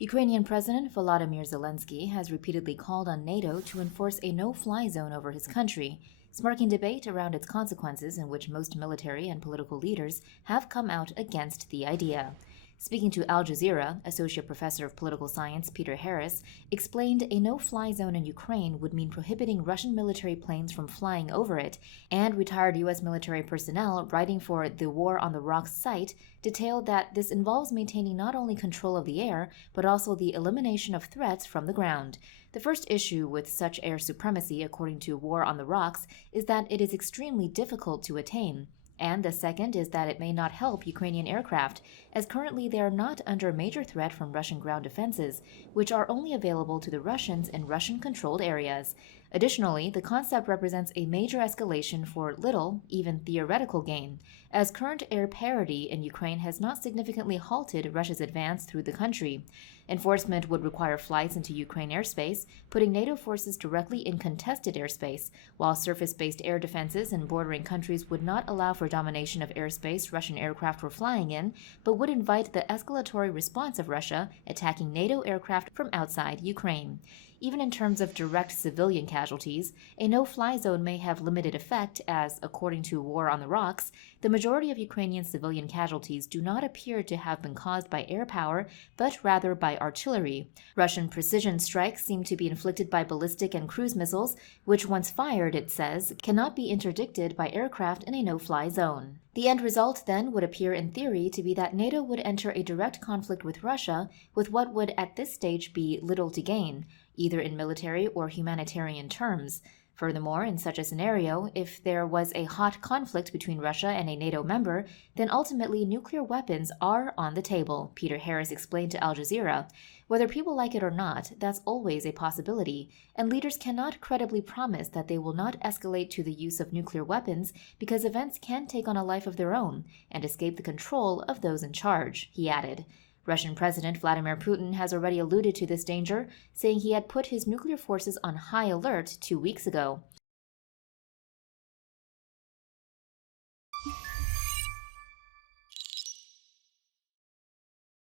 Ukrainian President Volodymyr Zelensky has repeatedly called on NATO to enforce a no-fly zone over his country, sparking debate around its consequences in which most military and political leaders have come out against the idea. Speaking to Al Jazeera, Associate Professor of Political Science Peter Harris explained a no-fly zone in Ukraine would mean prohibiting Russian military planes from flying over it, and retired U.S. military personnel writing for the War on the Rocks site detailed that this involves maintaining not only control of the air, but also the elimination of threats from the ground. The first issue with such air supremacy, according to War on the Rocks, is that it is extremely difficult to attain. And the second is that it may not help Ukrainian aircraft, as currently they are not under major threat from Russian ground defenses, which are only available to the Russians in Russian-controlled areas. Additionally, the concept represents a major escalation for little, even theoretical gain, as current air parity in Ukraine has not significantly halted Russia's advance through the country. Enforcement would require flights into Ukraine airspace, putting NATO forces directly in contested airspace, while surface-based air defenses in bordering countries would not allow for domination of airspace Russian aircraft were flying in, but would invite the escalatory response of Russia attacking NATO aircraft from outside Ukraine. Even in terms of direct civilian casualties, a no-fly zone may have limited effect as, according to War on the Rocks, the majority of Ukrainian civilian casualties do not appear to have been caused by air power, but rather by artillery. Russian precision strikes seem to be inflicted by ballistic and cruise missiles, which once fired, it says, cannot be interdicted by aircraft in a no-fly zone. The end result, then, would appear in theory to be that NATO would enter a direct conflict with Russia with what would at this stage be little to gain, either in military or humanitarian terms. Furthermore, in such a scenario, if there was a hot conflict between Russia and a NATO member, then ultimately nuclear weapons are on the table, Peter Harris explained to Al Jazeera. Whether people like it or not, that's always a possibility, and leaders cannot credibly promise that they will not escalate to the use of nuclear weapons because events can take on a life of their own and escape the control of those in charge, he added. Russian President Vladimir Putin has already alluded to this danger, saying he had put his nuclear forces on high alert 2 weeks ago.